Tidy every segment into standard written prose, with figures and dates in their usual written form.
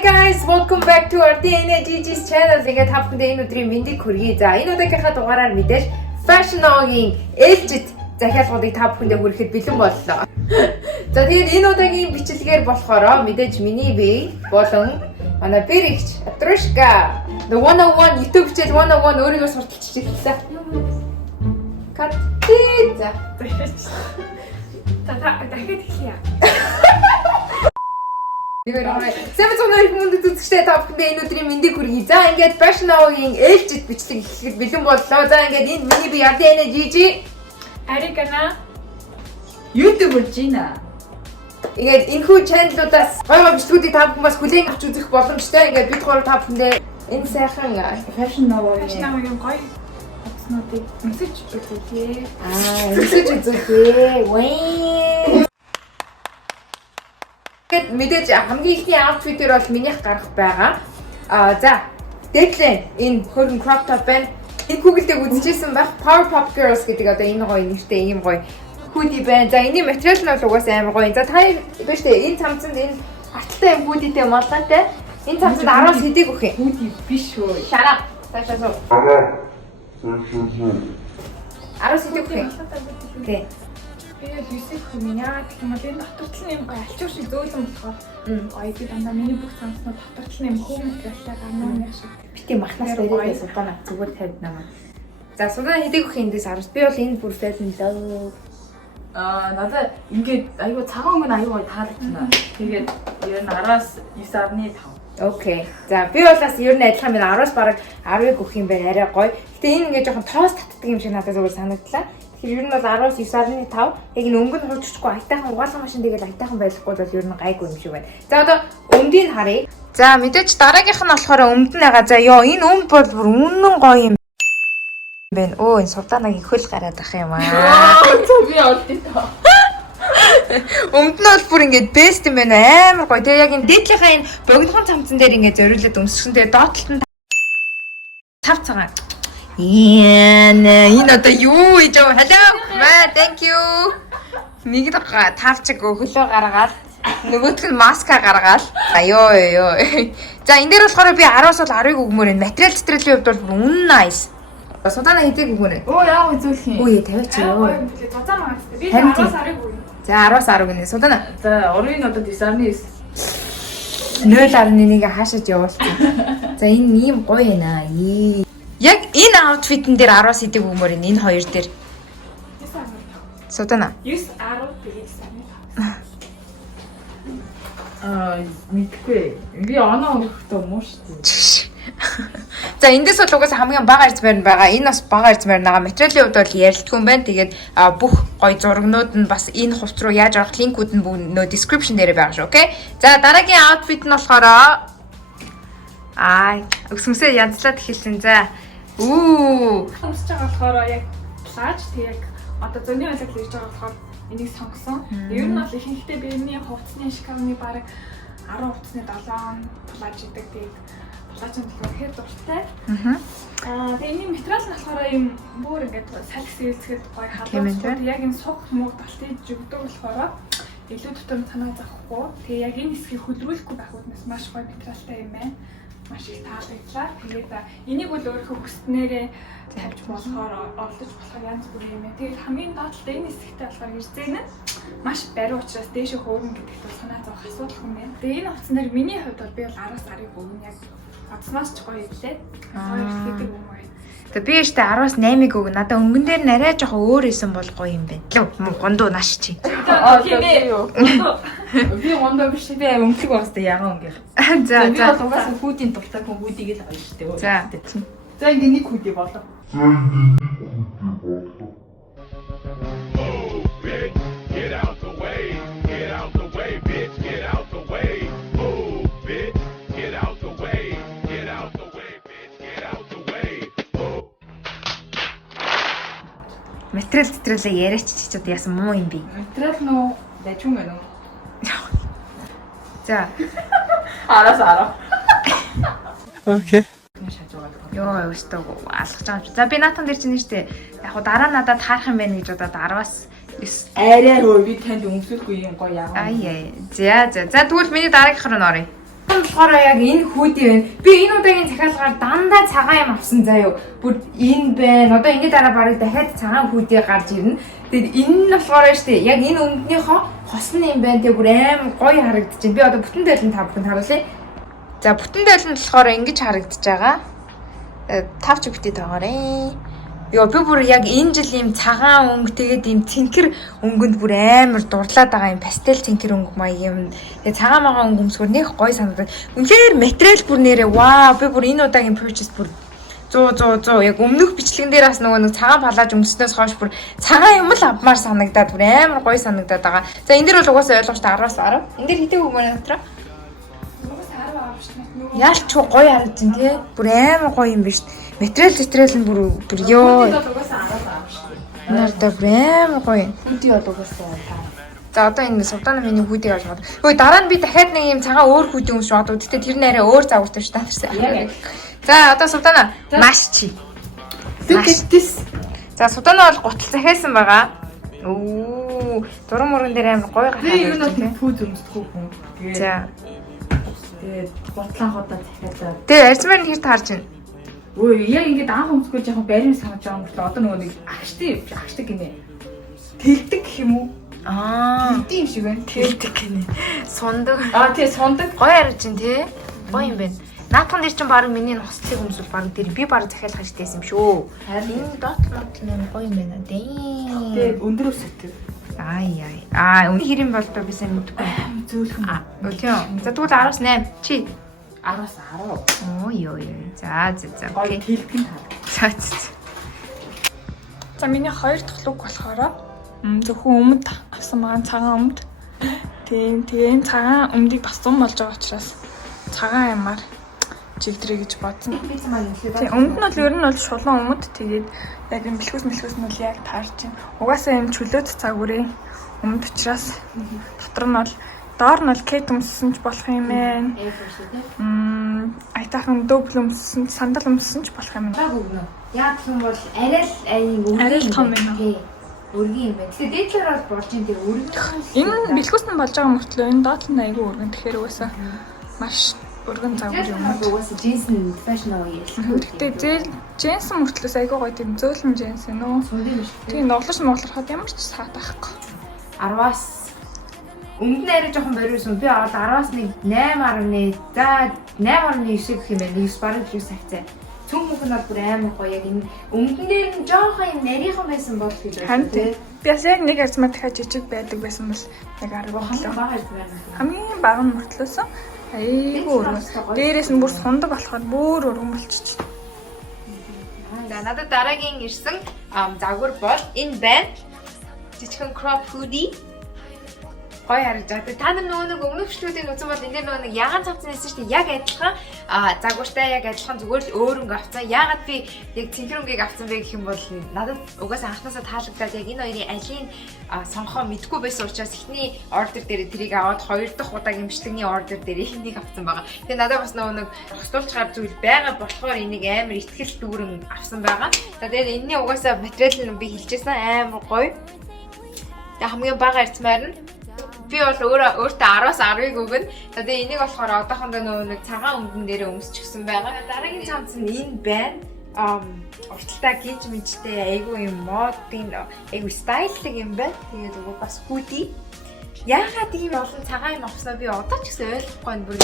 Hey guys, welcome back to our DNA Gigi's channel. Тэгээд та бүхэндээ энэ өдрийн мэндийг хүргэе. За энэ удаагийнхаа дугаараар мэдээж Fashion Noгийн ээлжид захиалгуудыг та бүхэндээ хүрэхэд бэлэн боллоо. За тэгээд энэ удаагийн бичлэгээр болохоор мэдээж миний бие болон манай бэрэгч Атрушка The 101 YouTube channel 101 өөрийгөө сурталчилж ирсэн. Кат. За. Дахиад хэлье. Сэмцүүнээр хүмүүст үзэгчтэй та бүхэндээ энэ өдрийн мэндийг хүргэе. За ингээд Fashion Noгийн ээлжид бичлэг эхлэхэд бэлэн боллоо. За ингээд энэ миний би Ardena Gigi, Arigana, YouTuber Gina. Ингээд энэхүү чаналуудаас гоё бичлэгүүдийг та бүхэн бас хүлээн авч үзэх боломжтой. Ингээд бид гурав та бүхэндээ энэ сайхан Fashion Noгийн гоё утаснуудыг мессеж үзүүлээ. мессеж үзүүлээ. Вээ. Гэт мэдээж хамгийн ихний outfit-ээр бол минийх гарах байгаа. За Declan энэ хөргөн crop top байна. Энэ Google-ийг үзчихсэн байх. Powerpuff Girls гэдэг одоо энэ гоё нэртэй ийм гоё hoodie байна. За энэний материал нь бол угаасаа амар гоё. За та биш үү энэ цамцанд энэ арталтай юм hoodie-тэй молоотой. Энэ цамцанд 10 сэдэг өгөх юм. Hoodie биш үү? Шараа. Таашаа суу. 10 сэдэг өгөх юм. Тий. Тэгээд юусэх хүн яа гэх юм бол энэ дотор нь юм гоё альчуур шиг зөөлөн болохоор гоё би дандаа миний бүх цамцнууд дотор нь юм хөв материалтай гарнаа яг шиг. Бити махнаас дээрээ судана зүгээр тавьд намаа. За судана хэдэг өгөх эндээс 10. Би бол энэ бүр фэйлэн лөө. Надад ингээд айгу цагаан өнгө айгу гоё таалагдана. Тэгээд ер нь 10-аас 9.5. Окей. За би бол бас ер нь адилхан байна. 10-аас бараг 10-ыг өгөх юм байна. Арай гоё. Гэтэ энэ ингээд жоохон тоос татдаг юм шиг надад зүгээр санагдлаа. Тэгэхээр ер нь бол 10-аас 9.5. Яг энэ өнгө нь хурцчихгүй айтайхан угаалгах машин тэгээд айтайхан байхгүй бол ер нь гайгүй юм шиг байна. За одоо өмдийг харъя. За мэдээч дараагийнх нь болохоор өмд нь байгаа. За ёо энэ өмд бол бүр үнэн гоё юм байна. Оо энэ суданагийн хөл гараад ах юм аа. Би олдё тоо. Өмд нь бол бүр ингээд бест юм байна. Амар гоё. Тэгээ яг энэ дээдлийнхаа энэ богинохон цамцан дээр ингээд зориулаад өмссөн. Тэгээ доотлолт нь 5 цагаан. Энэ одоо юу хийж байгаа? Hello. Thank you. Нэг тавчиг хөлөө гаргаад нөгөөх нь маска гаргаад ёо. За энэ дээр болохоор би 10-аас бол 10-ыг өгмөр энэ материал цэцрэлийн хувьд бол үнэн nice. Судана хэдийг өгмөр вэ? Оо яа үзүүлэх юм. Үе 50 ч ёо. Зузаан магадгүй. Би 10-аас 10-ыг өгнө. За 10-аас 10 гинэ. Судана. За оройн одоо 9.9. 0.1-ийг хаашаач явуулсан. За энэ ийм гоё байна. Яг энэ outfit-н дээр 10-аас хэдийг өгмөр энэ хоёр дээр. 9.5. Судана. 9 10 тэгээд 9.5. Мэдгүй. Би оноо өгөхдөө муу шүү дээ. За эндээс бол угаасаа хамгийн бага арзмаар нь байгаа. Энэ бас бага арзмаар байгаа. Материалын хувьд бол ярилдгүй юм байна. Тэгээд бүх гоё зурагнууд нь бас энэ хувц руу яаж орох линкүүд нь нөө description дээр байгаа шүү, окей? За дараагийн outfit нь болохоор өксмөсөө янзлаад эхэлсэн. За. Өмсөж байгаа болохоор яг плаж тэг яг одоо зөний байлаг хийж байгаа болохоор энийг сонгосон. Ер нь бол ихэнхдээ биений хувцсны шкафны бараг 10 хувцсны 7 плаж гэдэг тэг плаж нь тэгэхээр дуртай. Тэгээ энэ материал нь болохоор юм бүр ингээд салхи сэлцгээд гоё халуун. Яг энэ суг муу талтыг жигдэг болохоор илүү дотор санаа зовхгүй. Тэгээ яг энэ хэсгийг хөдрүүлэхгүй байх үднээс маш гоё материалтай юм байна. Маш их таалагдлаа. Тэгээд энийг бол өөрийнхөө хүснээрээ тавьж болохоор олдож болохоор янз бүрийн юм. Тэгээд хамгийн доотлолт энэ хэсэгтээ болохоор ирзэн нь маш бариу учраас дээшээ хөөрнө гэдэгт бол санаа зовох асуудал юм байна. Тэгээд энэ хувцснаар миний хувьд бол би бол 10-аас 10-ыг өгнө яг одсноос ч гоё ирлээ. Хоёр хэдэг юм байна. Тэгээ би яштай 10-аас 8-ыг өгнө. Надаа өнгөн дээр нь арай жоохон өөр исэн бол гоё юм байна. Лөө гондоо нааш чи. Би гондоо биш би өнгөлөг баста ягаан өнгөх. За би бол угаасаа хүүдийн дуртай хүн хүүдийг л гоё шүү дээ. За. За ингэ нэг хүүдий болоо. Get out the way, bitch, get out the way. Oh, bitch, get out the way, bitch, get out the way. Материал цэцрэлээ яриач чи одоо яасан муу юм бэ? Материал нөө дайчун байна уу? За. 10-аас 10. Okay. Йоо өстөө алхаж байгаа юм. За би наатан дээр чинь нэштэй яг хуу дараа надад харах юм байна гэж удаад 10-аас 9. Арай хөө би танд өмсөхгүй юм гоё яа. За тэгвэл миний дараагийнх руу оръё. нь болохоор яг энэ хүүдий байна. Би энэ удаагийн захиалгаар дандаа цагаан юм авсан заяо. Бүр энэ байна. Одоо энэ дараа барыг дахиад цагаан хүүдий гарч ирнэ. Тэгээд энэ нь болохоор штэ яг энэ өмднийхөө хосны юм байна. Тэгээ бүр амар гоё харагдчихэв. Би одоо бүтэн дэлэн та бүхэнд харуулъя. За бүтэн дэлэн болохоор ингэж харагдаж байгаа. Тавч битээ таагаарай. Йоо би бүр яг энэ жил ийм цагаан өнгө тэгээд ийм цэнхэр өнгөнд бүр амар дурлаад байгаа юм пастел цэнхэр өнгө маяг юм. Тэгээд цагаан магаан өнгө өмсгөр нэх гоё санагдаад. Үнэхээр материал бүр нэрээ вау би бүр энэ удаагийн purchase бүр 100 яг өмнөх бичлэгэн дээр бас нөгөө нэг цагаан палаж өмснөөс хойш бүр цагаан юм л авмаар санагдаад бүр амар гоё санагдаад байгаа. За энэ дээр бол угаасаа ойлгомжтой 10-аас 10. Энэ дээр хэдийн өгмөр дотроо? Яалч гоё харагдсан тий. Бүр амар гоё юм биш. Материал нь бүр ёо. Нарда брэм гоё. Хүүдий бол угаасаа. За одоо энэ сувдаана миний хүүдийг авч мод. Хөөе дараа нь би дахиад нэг юм цагаан өөр хүүдийг өмсөж бод. Гэхдээ тэр нэрээ өөр загвартай шүү дээ. За одоо сувдаана маш чи. Look at this. За сувдаана бол гутал захиалсан байгаа. Оо дуран мөрөн дээр амар гоё гахаад. Би юу нэг пүүз өмсдөг хүн. За. Тэгээд ботлоо ходоо захиалаад. Тэгээ арьсмаар нь хэр таарч байна? Өө яг ингэж анх өмсгөө жоохон барим санаж байгаа юм бол одоо нөгөө нэг агштай гинэ. Тэлдэг гэх юм уу? Тэлдэг юм шиг байна. Тэлдэг гинэ. Сундаг. Тий сундаг. Гоё харж байна тий. Гоё юм байна. Наатхан дээр чинь баг миний хослыг өмсөл баг дээр би баг захиалах хэрэгтэйсэн юм шүү. Харин энэ дот нь гоё юм байна. Дээ. Тэгээд өндөр өсөлтөв. Үнэ хэрэм бол доо би сайн мэдгүй. Зөөлхөн. Тийм. За тэгвэл 10-аас 8 чи 10-аас 10. Оо ёо. За. Гоё тэлдэг таа. За. За миний хоёр дахь лук болохоор зөвхөн өмд авсан байгаа цагаан өмд. Тэгээ энэ цагаан өмдийг бас зам болж байгаа учраас цагаан ямаар чигдрээ гэж бодсон. Тэгээ өмд нь бол ер нь бол шулуун өмд. Тэгээд яг юм бэлхүүс нь бол яг таарч байна. Угаасаа юм чөлөөт цагварын өмд учраас дотор нь бол доор нь бол кет өмссөн ч болох юм байна. Айтаахан дөөбл өмссөн, сандал өмссөн ч болох юм байна. Яг юм бол арай л том байна. Өргөн юм байна. Тэгэхээр дээдлэр бол болж ин тэр өргөн. Энэ бэлхүүс нь болж байгаа мөртлөө энэ доод нь айгүй өргөн. Тэгэхээр угаасаа маш өргөн загвар юм. Угаасаа джинсэн фэшнл юм. Тэгтээ джинсэн мөртлөөс айгүй гоё тийм зөөлөн джинсэн нөө. Тийм ноглоход ямар ч саат байхгүй. 10-аас өмнө нь арай жоохон бориорсон. Би аваад 10-аас нэг 8.1 за 8.9 гэх юм байна. 9 бараг 9 цагцаа. Цүнх мөх нь бүр амар гоё яг энэ өмнөдөн дээр нь жоохон юм нарийнхан байсан бол гэж байна. Би бас яг нэг арзмаа дахиад жижиг байдаг байсан бол яг 10 болоо. Хамгийн бага нь мөртлөөс айгүй өргөн. Дээрээс нь бүр сундаг болохоор бүр өргөн болчих. За надад дараагийн ирсэн загвар бол энэ байна. Жижигхэн crop hoodie. Гоё харагдаж байна. Та нар нөгөө нэг өмнөх бичлэгүүдийн үзэн бол энэ дээр нөгөө нэг ягаан цавцсан байсан шүү дээ. Яг адилхан загвартай яг адилхан зүгээр л өөр өнгө авцсан. Яагаад би яг цэнхэр өнгийг авцсан бэ гэх юм бол надад угаасаа анхнаасаа таалагдаад яг энэ хоёрын алийн сонгохоо мэдгүй байсан учраас эхний ордер дээр тэрийг аваад хоёр дахь удаагийн бичлэгний ордер дээр энийг авцсан байгаа. Тэгээ надад бас нөгөө нэг хослуулчгаар зүйл байгаа болохоор энийг амар ихтгэл дүүрэн авсан байгаа. За тэгээд энэний угаасаа материал нь би хэлжсэн амар гоё. Тэгээ хамгийн бага арцмаар нь би бол өөртөө 10-аас 10-ыг өгнө. За тэгээ энийг болохоор одоохондоо нөгөө нэг цагаан өмдөн дээр өмсчихсэн байгаа. Дараагийн цамц нь энэ байна. Урталтай гинж мэдтэй айгүй юм модын айгүй стайлдаг юм байна. Тэгээд нөгөө бас хүүдий. Яагаад ийм олон цагаан юм авснаа би одоо ч гэсэн ойлгохгүй байна. Бүр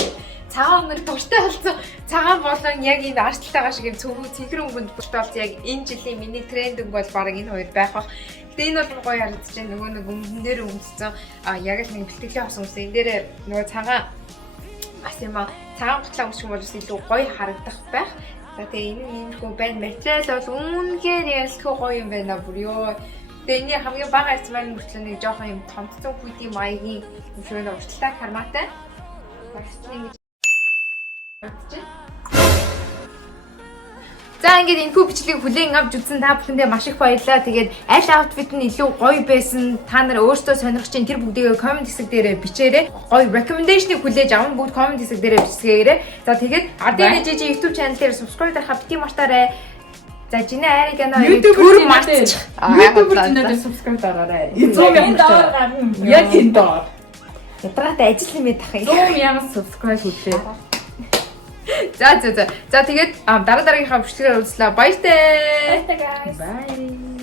цагаан өнгөөр дуртай болсон. Цагаан болон яг энэ арчтайгаа шиг юм цөмөг цэнхэр өнгөнд дуртай болсон. Яг энэ жилийн миний тренд өнгө бол баг энэ хоёр байх бах. Тэгээ энэ бол гоё харагдаж байна. Нөгөө нэг өмдөн дээр өмссөн. Яг л нэг бэлтгэлийн хос өмсөн. Энэ дээр нөгөө цагаан бас юм цагаан гутлаа өмсөх юм бол илүү гоё харагдах байх. За тэгээ энэ хөө байна. Материал бол үнэхээр ялтгүй гоё юм байна бүр ёо. Тэгээ энэ хамгийн бага арцмаар мөртлөө нэг жоохон юм томцсон хүйдийн маягийн юм шиг нэг урталтай карматай. Багцны ингэж бодчих. За ингээд энэ хүү бичлэгийг хүлээн авч үзсэн та бүхэндээ маш их баярлалаа. Тэгээд аль аутфит нь илүү гоё байсан та нар өөрсдөө сонирхож чинь тэр бүгдийг комент хэсэг дээр бичээрэй. Гоё recommendation-ыг хүлээж аван бүгд комент хэсэг дээр бичсгээрэй. За тэгээд RDNJJ YouTube channel дээр subscribe дарахаа бити мартаарай. За жинэ айрыг яна төр марч. YouTube channel-д subscribe дараарай. 100 доор гарна. Яг энэ доор. Ядраатай ажил нэмээд тахыг. 100,000 subscribe хүлээ. За тэгээд дараагийнхаа бичлэгээр уулзлаа. Баяртай. Bye guys. Bye.